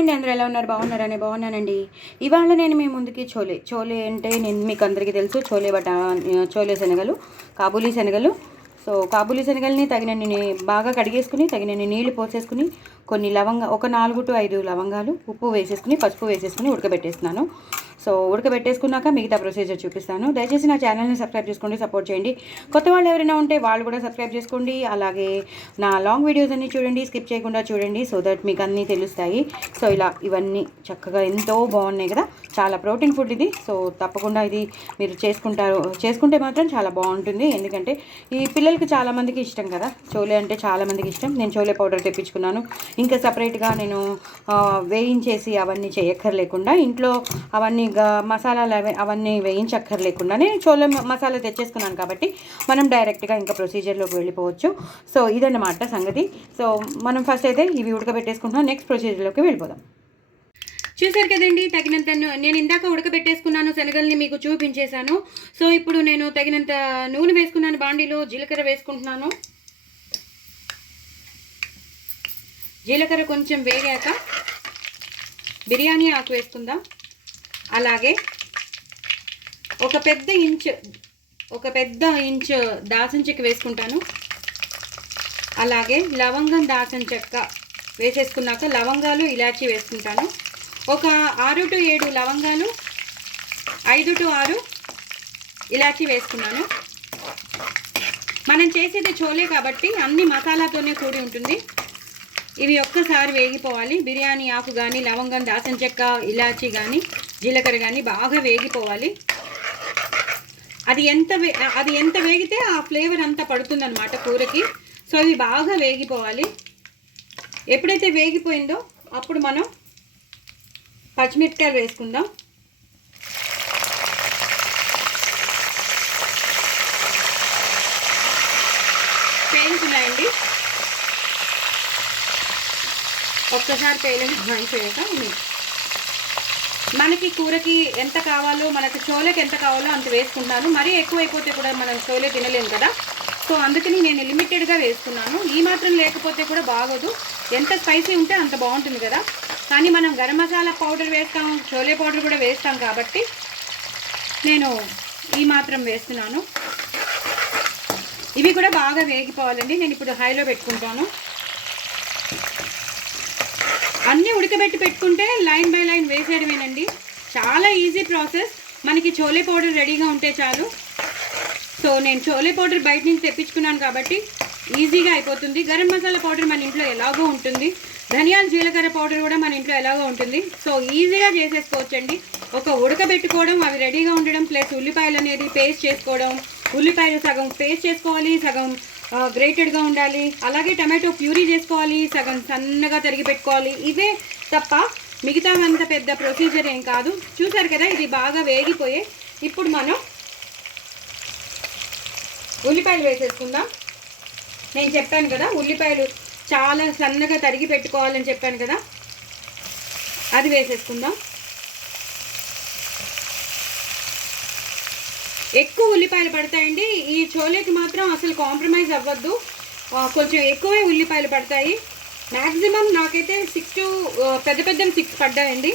అండి, అందరూ ఎలా ఉన్నారు? బాగున్నారని బాగున్నానండి. ఇవాళ నేను మీ ముందుకి చోలే అంటే నేను మీకు అందరికీ తెలుసు. చోలే శనగలు, కాబూలీ శనగలు. సో కాబూలీ శనగల్ని తగినన్ని బాగా కడిగేసుకుని తగినన్ని నీళ్లు పోసేసుకుని కొన్ని ఒక 4 to 5 లవంగాలు, ఉప్పు వేసేసుకుని పసుపు వేసేసుకుని ఉడకబెట్టేస్తున్నాను. సో ఉడకబెట్టేసుకున్నాక మిగతా ప్రొసీజర్ చూపిస్తాను. దయచేసి నా ఛానల్ని సబ్స్క్రైబ్ చేసుకోండి, సపోర్ట్ చేయండి. కొత్త వాళ్ళు ఎవరైనా ఉంటే వాళ్ళు కూడా సబ్స్క్రైబ్ చేసుకోండి. అలాగే నా లాంగ్ వీడియోస్ అన్నీ చూడండి, స్కిప్ చేయకుండా చూడండి, సో దట్ మీకు అన్నీ తెలుస్తాయి. సో ఇలా ఇవన్నీ చక్కగా ఎంతో బాగున్నాయి కదా, చాలా ప్రోటీన్ ఫుడ్ ఇది. సో తప్పకుండా ఇది మీరు చేసుకుంటే మాత్రం చాలా బాగుంటుంది. ఎందుకంటే ఈ పిల్లలకి చాలామందికి ఇష్టం కదా, చోలే అంటే చాలామందికి ఇష్టం. నేను చోలే పౌడర్ తెప్పించుకున్నాను. ఇంకా సపరేట్గా నేను వేయించేసి అవన్నీ చేయక్కర్లేకుండా ఇంట్లో అవన్నీ మసాలాలు అవన్నీ వేయించక్కర్లేకుండానే చోలే మసాలా తెచ్చేసుకున్నాను కాబట్టి మనం డైరెక్ట్గా ఇంకా ప్రొసీజర్లోకి వెళ్ళిపోవచ్చు. సో ఇదన్నమాట సంగతి. సో మనం ఫస్ట్ అయితే ఇవి ఉడకబెట్టేసుకుంటున్నాం, నెక్స్ట్ ప్రొసీజర్లోకి వెళ్ళిపోదాం. చూసారు కదండి, తగినంత నేను ఇందాక ఉడకబెట్టేసుకున్నాను శనగల్ని, మీకు చూపించేశాను. సో ఇప్పుడు నేను తగినంత నూనె వేసుకున్నాను, బాండీలో జీలకర్ర వేసుకుంటున్నాను. జీలకర్ర కొంచెం వేగాక బిర్యానీ ఆకు వేసుకుందాం. అలాగే ఒక పెద్ద ఇంచ్ దాల్చిన చెక్క వేసుకుంటాను. అలాగే లవంగం, దాల్చిన చెక్క వేసేసుకున్నాక లవంగాలు, ఇలాచీ వేసుకుంటాను. ఒక 6 to 7 లవంగాలు, 5 to 6 ఇలాచీ వేసుకున్నాను. మనం చేసేది చోలే కాబట్టి అన్ని మసాలాతోనే కూడి ఉంటుంది. ఇవి ఒక్కసారి వేగిపోవాలి. బిర్యానీ ఆకు కానీ, లవంగం, దాల్చిన చెక్క, ఇలాచీ కానీ, జీలకర్ర కానీ బాగా వేగిపోవాలి. అది ఎంత వేగితే ఆ ఫ్లేవర్ అంతా పడుతుందన్నమాట కూరకి. సో ఇవి బాగా వేగిపోవాలి. ఎప్పుడైతే వేగిపోయిందో అప్పుడు మనం పచ్చిమిరపకాయలు వేసుకుందాం. పేలుతున్నాయండి, ఒక్కసారి అయిపోయాక మనకి కూరకి ఎంత కావాలో, మనకి చోలేకి ఎంత కావాలో అంత వేసుకుంటాను. మరీ ఎక్కువైపోతే కూడా మనం చోలే తినలేము కదా. సో అందుకని నేను లిమిటెడ్గా వేసుకున్నాను. ఈ మాత్రం లేకపోతే కూడా బాగోదు. ఎంత స్పైసీ ఉంటే అంత బాగుంటుంది కదా. కానీ మనం గరం మసాలా పౌడర్ వేస్తాం, చోలే పౌడర్ కూడా వేస్తాం కాబట్టి నేను ఈ మాత్రం వేస్తున్నాను. ఇవి కూడా బాగా వేగిపోవాలండి. నేను ఇప్పుడు హైలో పెట్టుకుంటాను. అన్నీ ఉడకబెట్టి పెట్టుకుంటే లైన్ బై లైన్ వేసేయడమేనండి. చాలా ఈజీ ప్రాసెస్. మనకి చోలే పౌడర్ రెడీగా ఉంటే చాలు. సో నేను చోలే పౌడర్ బయట నుంచి తెప్పించుకున్నాను కాబట్టి ఈజీగా అయిపోతుంది. గరం మసాలా పౌడర్ మన ఇంట్లో ఎలాగో ఉంటుంది, ధనియాల జీలకర్ర పౌడర్ కూడా మన ఇంట్లో ఎలాగో ఉంటుంది. సో ఈజీగా చేసేసుకోవచ్చండి. ఒక ఉడకబెట్టుకోవడం, అవి రెడీగా ఉండడం, ప్లస్ ఉల్లిపాయలు అనేది పేస్ట్ చేసుకోవడం. ఉల్లిపాయలు సగం పేస్ట్ చేసుకోవాలి, సగం గ్రేటెడ్గా ఉండాలి. అలాగే టమాటో ప్యూరీ చేసుకోవాలి, సగం సన్నగా తరిగి పెట్టుకోవాలి. ఇవే తప్ప మిగతా అంత పెద్ద ప్రొసీజర్ ఏం కాదు. చూసారు కదా, ఇది బాగా వేగిపోయే. ఇప్పుడు మనం ఉల్లిపాయలు వేసేసుకుందాం. నేను చెప్పాను కదా, ఉల్లిపాయలు చాలా సన్నగా తరిగి పెట్టుకోవాలని చెప్పాను కదా, అది వేసేసుకుందాం. ఎక్కువ ఉల్లిపాయలు పడతాయండి. ఈ చోలేకి మాత్రం అసలు కాంప్రమైజ్ అవ్వద్దు. కొంచెం ఎక్కువే ఉల్లిపాయలు పడతాయి. మ్యాక్సిమం నాకైతే 6 పెద్ద 6 పడ్డాయండి.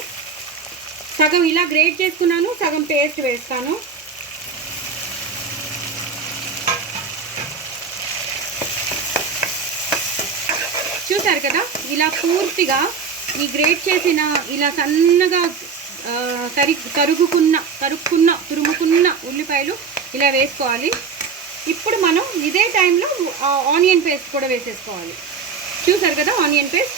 సగం ఇలా గ్రేట్ చేసుకున్నాను, సగం పేస్ట్ వేస్తాను. చూసారు కదా, ఇలా పూర్తిగా ఈ గ్రేట్ చేసిన ఇలా సన్నగా తురుముకున్న ఉల్లిపాయలు ఇలా వేసుకోవాలి. ఇప్పుడు మనం ఇదే టైంలో ఆనియన్ పేస్ట్ కూడా వేసేసుకోవాలి. చూసారు కదా, ఆనియన్ పేస్ట్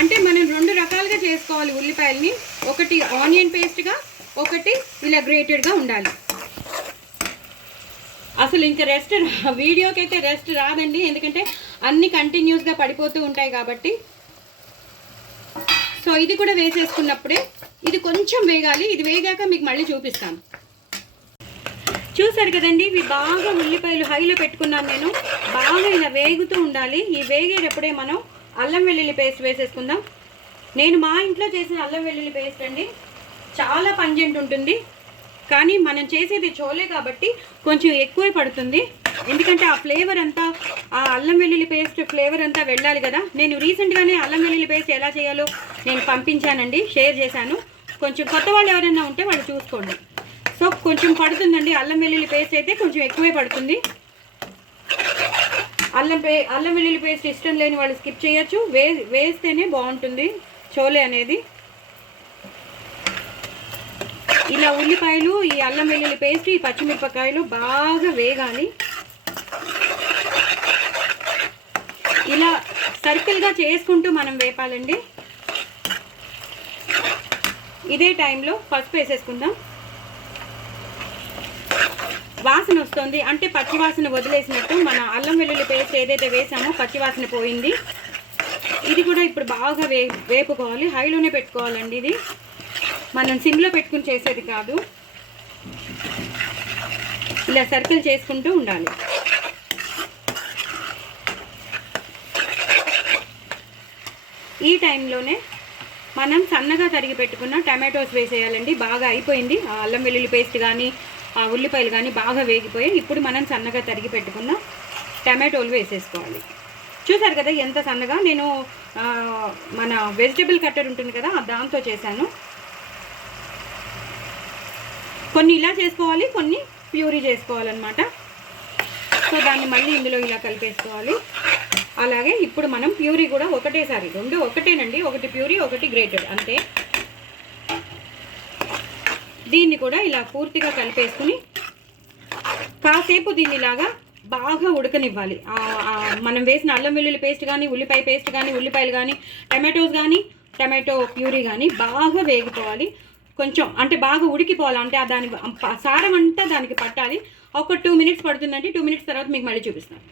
అంటే మనం 2 రకాలుగా చేసుకోవాలి ఉల్లిపాయలని. ఒకటి ఆనియన్ పేస్ట్గా, ఒకటి ఇలా గ్రేటెడ్గా ఉండాలి. అసలు ఇంకా వీడియోకి అయితే రెస్ట్ రాదండి, ఎందుకంటే అన్నీ కంటిన్యూస్గా పడిపోతూ ఉంటాయి కాబట్టి. సో ఇది కూడా వేసేసుకున్నప్పుడే ఇది కొంచెం వేగాలి. ఇది వేగాక మీకు మళ్ళీ చూపిస్తాను. చూసారు కదండి, ఇవి బాగా ఉల్లిపాయలు హైలో పెట్టుకున్నాను నేను. బాగా ఇలా వేగుతూ ఉండాలి. ఈ వేగేటప్పుడే మనం అల్లం వెల్లుల్లి పేస్ట్ వేసేసుకుందాం. నేను మా ఇంట్లో చేసిన అల్లం వెల్లుల్లి పేస్ట్ అండి, చాలా పంజెంట్ ఉంటుంది. కానీ మనం చేసేది చోలే కాబట్టి కొంచెం ఎక్కువే పడుతుంది. ఎందుకంటే ఆ ఫ్లేవర్ అంతా, ఆ అల్లం వెల్లుల్లి పేస్ట్ ఫ్లేవర్ అంతా వెళ్ళాలి కదా. నేను రీసెంట్గానే అల్లం వెల్లుల్లి పేస్ట్ ఎలా చేయాలో నేను పంపించానండి, షేర్ చేశాను. కొంచెం కొత్త వాళ్ళు ఎవరైనా ఉంటే వాళ్ళు చూసుకోండి. సో కొంచెం పడుతుందండి అల్లం వెల్లుల్లి పేస్ట్ అయితే, కొంచెం ఎక్కువే పడుతుంది. అల్లం వెల్లుల్లి పేస్ట్ ఇష్టం లేని వాళ్ళు స్కిప్ చేయొచ్చు. వేస్తేనే బాగుంటుంది చోలే అనేది. ఇలా ఉల్లిపాయలు, ఈ అల్లం వెల్లుల్లి పేస్ట్, ఈ పచ్చిమిరపకాయలు బాగా వేగాలి. ఇలా సర్కిల్గా చేసుకుంటూ మనం వేపాలండి. ఇదే టైంలో పసుపు వేసేసుకుందాం. వాసన వస్తుంది అంటే పచ్చివాసన వదిలేసినట్టు. మన అల్లం వెల్లుల్లి పేస్ట్ ఏదైతే వేసామో పచ్చివాసన పోయింది. ఇది కూడా ఇప్పుడు బాగా వేపుకోవాలి. హైలోనే పెట్టుకోవాలండి. ఇది మనం సిమ్లో పెట్టుకుని చేసేది కాదు. ఇలా సర్కిల్ చేసుకుంటూ ఉండాలి. ఈ టైంలోనే మనం సన్నగా తరిగి పెట్టుకున్న టమాటోస్ వేసేయాలండి. బాగా అయిపోయింది ఆ అల్లం వెల్లుల్లి పేస్ట్ కానీ ఆ ఉల్లిపాయలు కానీ బాగా వేగిపోయాయి. ఇప్పుడు మనం సన్నగా తరిగి పెట్టుకున్న టమాటోలు వేసేసుకోవాలి. చూసారు కదా ఎంత సన్నగా. నేను మన వెజిటబుల్ కట్టర్ ఉంటుంది కదా, దాంతో చేశాను. కొన్ని ఇలా చేసుకోవాలి, కొన్ని ప్యూరీ చేసుకోవాలన్నమాట. సో దాన్ని మళ్ళీ ఇందులో ఇలా కలిపేసుకోవాలి. అలాగే ఇప్పుడు మనం ప్యూరీ కూడా ఒకటేసారి, రెండు ఒకటేనండి, ఒకటి ప్యూరీ ఒకటి గ్రేటెడ్ అంతే. దీన్ని కూడా ఇలా పూర్తిగా కలిపేసుకుని కాసేపు దీన్ని ఇలాగా బాగా ఉడకనివ్వాలి. మనం వేసిన అల్లం వెల్లుల్లి పేస్ట్ కానీ, ఉల్లిపాయ పేస్ట్ కానీ, ఉల్లిపాయలు కానీ, టమాటోస్ కానీ, టమాటో ప్యూరీ కానీ బాగా వేగిపోవాలి. కొంచెం అంటే బాగా ఉడికిపోవాలి. అంటే దాని సారం అంతా దానికి పట్టాలి. ఒక 2 మినిట్స్ పడుతుందండి. 2 మినిట్స్ తర్వాత మీకు మళ్ళీ చూపిస్తాను.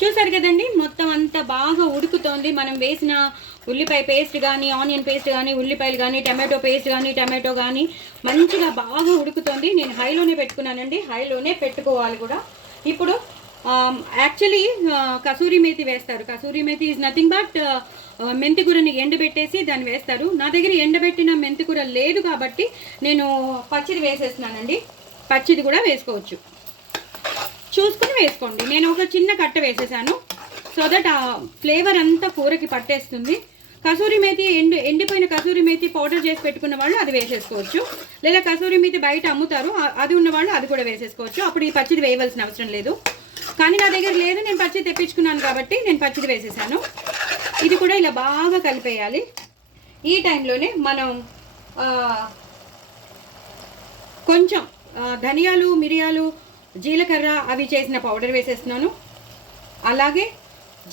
చూసారు కదండి, మొత్తం అంతా బాగా ఉడుకుతోంది. మనం వేసిన ఉల్లిపాయ పేస్ట్ కానీ, ఆనియన్ పేస్ట్ కానీ, ఉల్లిపాయలు కానీ, టమాటో పేస్ట్ కానీ, టమాటో కానీ మంచిగా బాగా ఉడుకుతోంది. నేను హైలోనే పెట్టుకున్నానండి, హైలోనే పెట్టుకోవాలి కూడా. ఇప్పుడు యాక్చువల్లీ కసూరి మేతి వేస్తారు. Kasuri methi is nothing but మెంతికూరని ఎండబెట్టేసి దాన్ని వేస్తారు. నా దగ్గర ఎండబెట్టిన మెంతికూర లేదు కాబట్టి నేను పచ్చిది వేసేస్తున్నానండి. పచ్చిది కూడా వేసుకోవచ్చు, చూసుకుని వేసుకోండి. నేను ఒక చిన్న కట్ట వేసేసాను, సో దట్ ఆ ఫ్లేవర్ అంతా కూరకి పట్టేస్తుంది. కసూరి మేతి ఎండిపోయిన కసూరి మేతి పౌడర్ చేసి పెట్టుకున్న వాళ్ళు అది వేసేసుకోవచ్చు. లేదా కసూరి మేతి బయట అమ్ముతారు, అది ఉన్న వాళ్ళు అది కూడా వేసేసుకోవచ్చు. అప్పుడు ఈ పచ్చిది వేయవలసిన అవసరం లేదు. కానీ నా దగ్గర లేదు, నేను పచ్చిది తెప్పించుకున్నాను కాబట్టి నేను పచ్చిది వేసేసాను. ఇది కూడా ఇలా బాగా కలిపేయాలి. ఈ టైంలోనే మనం కొంచెం ధనియాలు, మిరియాలు, జీలకర్ర అవి చేసిన పౌడర్ వేసేస్తున్నాను. అలాగే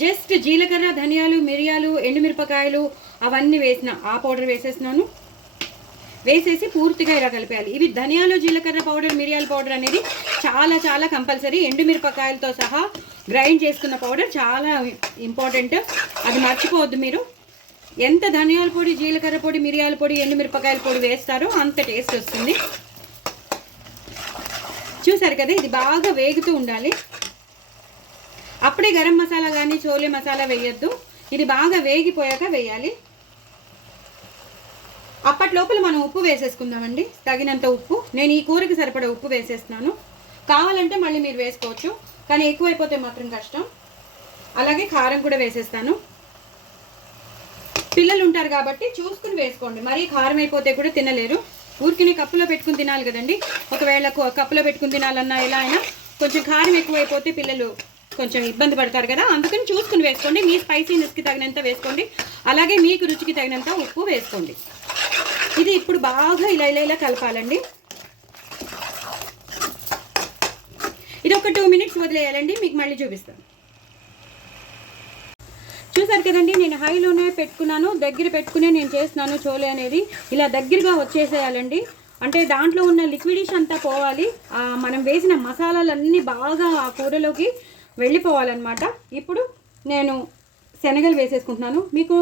జస్ట్ జీలకర్ర, ధనియాలు, మిరియాలు, ఎండుమిరపకాయలు అవన్నీ వేసిన ఆ పౌడర్ వేసేస్తున్నాను. వేసేసి పూర్తిగా ఇలా కలిపేయాలి. ఇవి ధనియాలు, జీలకర్ర పౌడర్, మిరియాల పౌడర్ అనేది చాలా చాలా కంపల్సరీ. ఎండుమిరపకాయలతో సహా గ్రైండ్ చేసుకున్న పౌడర్ చాలా ఇంపార్టెంట్, అది మర్చిపోవద్దు మీరు. ఎంత ధనియాల పొడి, జీలకర్ర పొడి, మిరియాల పొడి, ఎండుమిరపకాయల పొడి వేస్తారో అంత టేస్ట్ వస్తుంది. చూసారు కదా, ఇది బాగా వేగుతూ ఉండాలి. అప్పుడే గరం మసాలా కానీ చోలే మసాలా వేయొద్దు, ఇది బాగా వేగిపోయాక వేయాలి. అప్పట్లోపల మనం ఉప్పు వేసేసుకుందామండి, తగినంత ఉప్పు. నేను ఈ కూరకి సరిపడా ఉప్పు వేసేస్తున్నాను. కావాలంటే మళ్ళీ మీరు వేసుకోవచ్చు, కానీ ఎక్కువైపోతే మాత్రం కష్టం. అలాగే కారం కూడా వేసేస్తాను. పిల్లలు ఉంటారు కాబట్టి చూసుకుని వేసుకోండి, మరీ కారం అయిపోతే కూడా తినలేరు. ఊరికినే కప్పులో పెట్టుకుని తినాలి కదండి. ఒకవేళ కప్పులో పెట్టుకుని తినాలన్నా ఎలా అయినా కొంచెం కారం ఎక్కువైపోతే పిల్లలు కొంచెం ఇబ్బంది పడతారు కదా, అందుకని చూసుకుని వేసుకోండి. మీ స్పైసీనెస్కి తగినంత వేసుకోండి, అలాగే మీకు రుచికి తగినంత ఉప్పు వేసుకోండి. ఇది ఇప్పుడు బాగా ఇలా ఇలా ఇలా కలపాలండి. ఇది ఒక 2 మినిట్స్ వదిలేయాలండి, మీకు మళ్ళీ చూపిస్తాను. చూసారు కదండి, నేను హైలోనే పెట్టుకున్నాను, దగ్గర పెట్టుకునే నేను చేస్తున్నాను. చోలే అనేది ఇలా దగ్గరగా వచ్చేసేయాలండి. అంటే దాంట్లో ఉన్న లిక్విడిష్ అంతా పోవాలి, మనం వేసిన మసాలాలన్నీ బాగా ఆ కూరలోకి వెళ్ళిపోవాలన్నమాట. ఇప్పుడు నేను శనగలు వేసేసుకుంటున్నాను. మీకు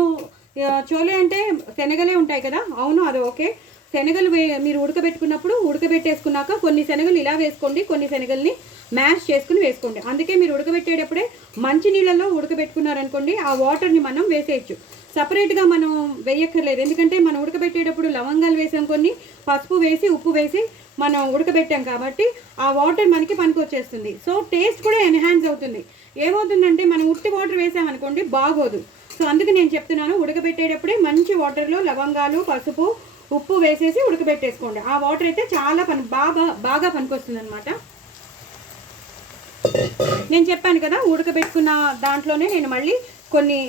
చోలే అంటే శనగలే ఉంటాయి కదా, అవును అది ఓకే. శనగలు మీరు ఉడకబెట్టుకున్నప్పుడు ఉడకబెట్టేసుకున్నాక కొన్ని శనగలు ఇలా వేసుకోండి, కొన్ని శనగల్ని మ్యాష్ చేసుకుని వేసుకోండి. అందుకే మీరు ఉడకబెట్టేటప్పుడే మంచి నీళ్ళల్లో ఉడకబెట్టుకున్నారనుకోండి, ఆ వాటర్ని మనం వేసేయచ్చు, సపరేట్గా మనం వేయక్కర్లేదు. ఎందుకంటే మనం ఉడకబెట్టేటప్పుడు లవంగాలు వేసాం, కొన్ని పసుపు వేసి, ఉప్పు వేసి మనం ఉడకబెట్టాం కాబట్టి ఆ వాటర్ మనకి పనికొచ్చేస్తుంది. సో టేస్ట్ కూడా ఎన్హాన్స్ అవుతుంది. ఏమవుతుందంటే మనం ఉట్టి వాటర్ వేసామనుకోండి బాగోదు. సో అందుకే నేను చెప్తున్నాను, ఉడకబెట్టేటప్పుడే మంచి వాటర్లో లవంగాలు, పసుపు, ఉప్పు వేసేసి ఉడకబెట్టేసుకోండి. ఆ వాటర్ అయితే చాలా బాగా పనికొస్తుంది అనమాట. నేను చెప్పాను కదా ఉడకబెట్టుకున్న దాంట్లోనే నేను మళ్ళీ కొన్ని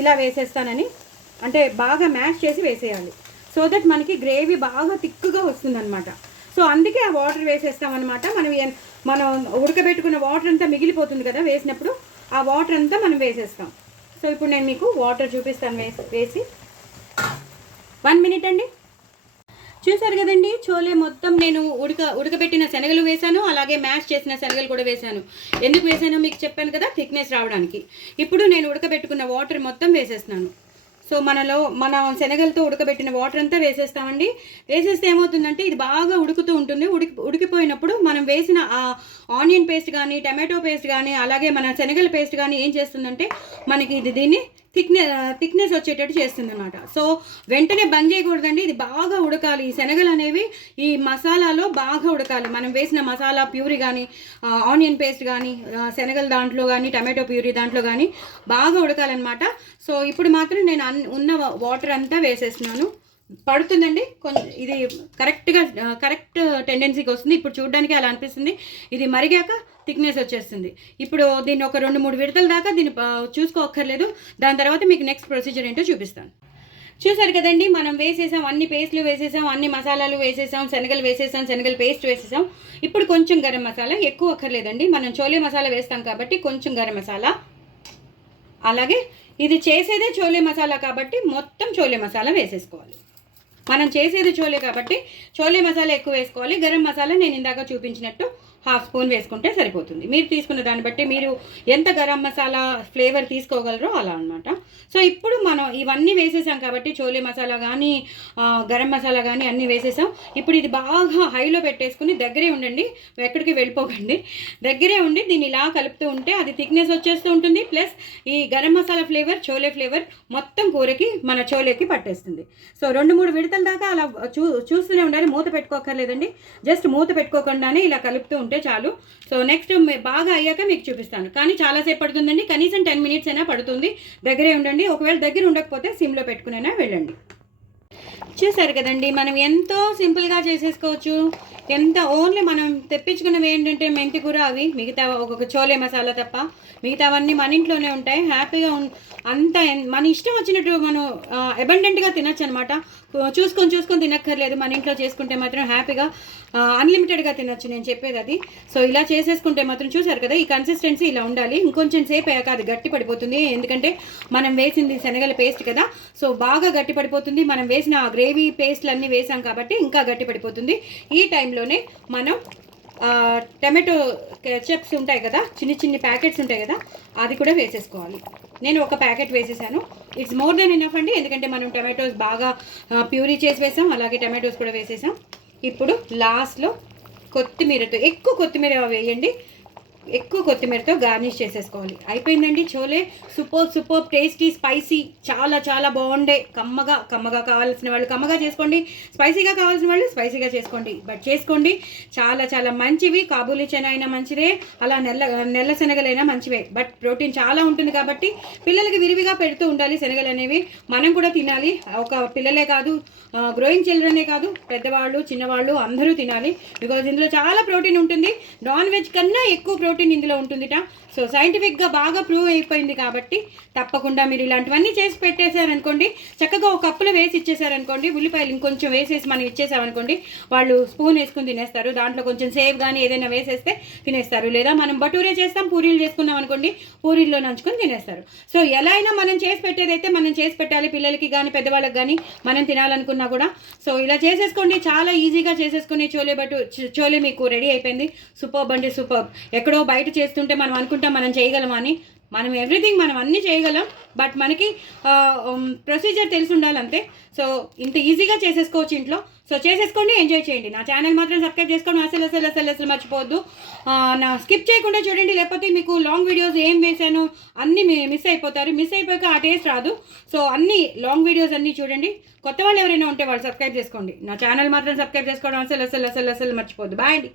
ఇలా వేసేస్తానని, అంటే బాగా మ్యాష్ చేసి వేసేయాలి. సో దట్ మనకి గ్రేవీ బాగా థిక్గా వస్తుందన్నమాట. సో అందుకే ఆ వాటర్ వేసేస్తామన్నమాట. మనం ఉడకబెట్టుకున్న వాటర్ అంతా మిగిలిపోతుంది కదా వేసినప్పుడు, ఆ వాటర్ అంతా మనం వేసేస్తాం. సో ఇప్పుడు నేను మీకు వాటర్ చూపిస్తాను వేసి 1 మినిట్ అండి. చూసారు కదండి, చోలే మొత్తం నేను ఉడకబెట్టిన శనగలు వేసాను, అలాగే మ్యాష్ చేసిన శనగలు కూడా వేసాను. ఎందుకు వేసానో మీకు చెప్పాను కదా, థిక్నెస్ రావడానికి. ఇప్పుడు నేను ఉడకబెట్టుకున్న వాటర్ మొత్తం వేసేస్తున్నాను. సో మన శనగలతో ఉడకబెట్టిన వాటర్ అంతా వేసేస్తామండి. వేసేస్తే ఏమవుతుందంటే ఇది బాగా ఉడుకుతూ ఉంటుంది. ఉడికిపోయినప్పుడు మనం వేసిన ఆ ఆనియన్ పేస్ట్ కానీ, టమాటో పేస్ట్ కానీ, అలాగే మన శనగల పేస్ట్ కానీ ఏం చేస్తుందంటే మనకి దీన్ని థిక్నెస్ వచ్చేటట్టు చేస్తుంది అనమాట. సో వెంటనే బంద్ చేయకూడదండి, ఇది బాగా ఉడకాలి. ఈ శనగలు అనేవి ఈ మసాలాలో బాగా ఉడకాలి. మనం వేసిన మసాలా ప్యూరీ కానీ, ఆనియన్ పేస్ట్ కానీ, శనగల దాంట్లో కానీ, టమాటో ప్యూరీ దాంట్లో కానీ బాగా ఉడకాలన్నమాట. సో ఇప్పుడు మాత్రం నేను ఉన్న వాటర్ అంతా వేసేస్తున్నాను. పడుతుందండి కొంచెం, ఇది కరెక్ట్ టెండెన్సీకి వస్తుంది. ఇప్పుడు చూడడానికి అలా అనిపిస్తుంది. ఇది మరిగాక థిక్నెస్ వచ్చేస్తుంది. ఇప్పుడు దీన్ని ఒక 2-3 విడతల దాకా దీన్ని చూసుకోక్కర్లేదు. దాని తర్వాత మీకు నెక్స్ట్ ప్రొసీజర్ ఏంటో చూపిస్తాను. చూసారు కదండి, మనం వేసేసాం, అన్ని పేస్ట్లు వేసేసాం, అన్ని మసాలాలు వేసేసాం, శనగలు వేసేసాం, శనగల పేస్ట్ వేసేసాం. ఇప్పుడు కొంచెం గరం మసాలా, ఎక్కువ అక్కర్లేదండి, మనం చోలే మసాలా వేస్తాం కాబట్టి కొంచెం గరం మసాలా. అలాగే ఇది చేసేదే చోలే మసాలా కాబట్టి మొత్తం చోలే మసాలా వేసేసుకోవాలి. మనం చేసేది చోలే కాబట్టి చోలే మసాలా ఎక్కువ వేసుకోవాలి. గరం మసాలా నేను ఇందాక చూపించినట్టు 1/2 స్పూన్ వేసుకుంటే సరిపోతుంది. మీరు తీసుకున్న దాన్ని బట్టి మీరు ఎంత గరం మసాలా ఫ్లేవర్ తీసుకోగలరో అలా అనమాట. సో ఇప్పుడు మనం ఇవన్నీ వేసేసాం కాబట్టి చోలే మసాలా కానీ, గరం మసాలా కానీ అన్నీ వేసేసాం. ఇప్పుడు ఇది బాగా హైలో పెట్టేసుకుని దగ్గరే ఉండండి, ఎక్కడికి వెళ్ళిపోకండి. దగ్గరే ఉండి దీన్ని ఇలా కలుపుతూ ఉంటే అది థిక్నెస్ వచ్చేస్తూ ఉంటుంది. ప్లస్ ఈ గరం మసాలా ఫ్లేవర్, చోలే ఫ్లేవర్ మొత్తం కూరకి, మన చోలేకి పట్టేస్తుంది. సో 2-3 విడతల దాకా అలా చూస్తూనే ఉండాలి. మూత పెట్టుకోకర్లేదండి, జస్ట్ మూత పెట్టుకోకుండానే ఇలా కలుపుతూ ఉంటే చాలు. సో నెక్స్ట్ బాగా అయ్యాక మీకు చూపిస్తాను. కానీ చాలాసేపు పడుతుందండి, కనీసం 10 మినిట్స్ అయినా పడుతుంది. దగ్గరే ఉండండి. ఒకవేళ దగ్గర ఉండకపోతే సిమ్లో పెట్టుకునైనా వెళ్ళండి. చూసారు కదండి, మనం ఎంతో సింపుల్గా చేసేసుకోవచ్చు. ఓన్లీ మనం తెప్పించుకున్నవి ఏంటంటే మెంతి కూర, అవి మిగతా ఒక్కొక్క చోలే మసాలా తప్ప మిగతావన్నీ మన ఇంట్లోనే ఉంటాయి. హ్యాపీగా అంతా మన ఇష్టం వచ్చినట్టు మనం అబండెంట్గా తినచ్చు అనమాట. చూసుకొని తినక్కర్లేదు. మన ఇంట్లో చేసుకుంటే మాత్రం హ్యాపీగా అన్లిమిటెడ్గా తినచ్చు, నేను చెప్పేది అది. సో ఇలా చేసేసుకుంటే మాత్రం చూసారు కదా, ఈ కన్సిస్టెన్సీ ఇలా ఉండాలి. ఇంకొంచెం సేపు అయ్యాక అది గట్టి పడిపోతుంది, ఎందుకంటే మనం వేసింది శనగల పేస్ట్ కదా. సో బాగా గట్టి పడిపోతుంది. మనం వేసిన ఆ గ్రేవీ పేస్ట్లు అన్నీ వేసాం కాబట్టి ఇంకా గట్టి పడిపోతుంది. ఈ టైంలోనే మనం టమాటో కెచప్స్ ఉంటాయి కదా, చిన్ని ప్యాకెట్స్ ఉంటాయి కదా, అది కూడా వేసేసుకోవాలి. నేను ఒక ప్యాకెట్ వేసేసాను. ఇట్స్ మోర్ దెన్ ఎనఫ్ అండి, ఎందుకంటే మనం టమాటోస్ బాగా ప్యూరీ చేసి వేసాం, అలాగే టమాటోస్ కూడా వేసేసాం. ఇప్పుడు లాస్ట్లో ఎక్కువ కొత్తిమీర వేయండి, ఎక్కువ కొత్తిమీరతో గార్నిష్ చేసేసుకోవాలి. అయిపోయిందండి చోలే. సూపర్ టేస్టీ, స్పైసీ, చాలా బాగుండే. కమ్మగా కావాల్సిన వాళ్ళు కమ్మగా చేసుకోండి, స్పైసీగా కావాల్సిన వాళ్ళు స్పైసీగా చేసుకోండి. బట్ చేసుకోండి, చాలా మంచివి. కాబూలీ చనా అయినా మంచిదే, అలా నెల్ల శనగలైనా మంచివే. బట్ ప్రోటీన్ చాలా ఉంటుంది కాబట్టి పిల్లలకి విరివిగా పెడుతూ ఉండాలి. శనగలు అనేవి మనం కూడా తినాలి. ఒక పిల్లలే కాదు, గ్రోయింగ్ చిల్డ్రనే కాదు, పెద్దవాళ్ళు చిన్నవాళ్ళు అందరూ తినాలి. బికాజ్ ఇందులో చాలా ప్రోటీన్ ఉంటుంది. నాన్ వెజ్ కన్నా ఎక్కువ ప్రోటీన్ ఇందులో ఉంటుందిట. సో సైంటిఫిక్గా బాగా ప్రూవ్ అయిపోయింది కాబట్టి తప్పకుండా మీరు ఇలాంటివన్నీ చేసి పెట్టేశారనుకోండి, చక్కగా ఒక కప్పులో వేసి ఇచ్చేసారనుకోండి, ఉల్లిపాయలు ఇంకొంచెం వేసేసి మనం ఇచ్చేసామనుకోండి, వాళ్ళు స్పూన్ వేసుకుని తినేస్తారు. దాంట్లో కొంచెం సేవ్ కానీ ఏదైనా వేసేస్తే తినేస్తారు. లేదా మనం బటూరే చేస్తాం, పూరీలు చేసుకున్నాం అనుకోండి, పూరీల్లో నంచుకొని తినేస్తారు. సో ఎలా అయినా మనం చేసి పెట్టేదైతే మనం చేసి పెట్టాలి, పిల్లలకి కానీ పెద్దవాళ్ళకి కానీ మనం తినాలనుకున్నా కూడా. సో ఇలా చేసేసుకోండి, చాలా ఈజీగా చేసేసుకుని చోలే మీకు రెడీ అయిపోయింది. సూపర్. ఎక్కడో బయట చేస్తుంటే మనం అనుకుంటాం మనం చేయగలమని. మనం ఎవ్రీథింగ్ మనం అన్నీ చేయగలం, బట్ మనకి ప్రొసీజర్ తెలిసి ఉండాలి అంతే. సో ఇంత ఈజీగా చేసేసుకోవచ్చు ఇంట్లో. సో చేసేసుకోండి, ఎంజాయ్ చేయండి. నా ఛానల్ మాత్రం సబ్స్క్రైబ్ చేసుకోండి, అసలు మర్చిపోవద్దు. నా స్కిప్ చేయకుండా చూడండి, లేకపోతే మీకు లాంగ్ వీడియోస్ ఏం వేసాను అన్నీ మిస్ అయిపోతారు. మిస్ అయిపోయాక ఆ టేస్ట్ రాదు. సో అన్ని లాంగ్ వీడియోస్ అన్నీ చూడండి. కొత్త వాళ్ళు ఎవరైనా ఉంటే వాళ్ళు సబ్స్క్రైబ్ చేసుకోండి. నా ఛానల్ మాత్రం సబ్స్క్రైబ్ చేసుకోవడం అసలు మర్చిపోవద్దు. బాయ్ అండి.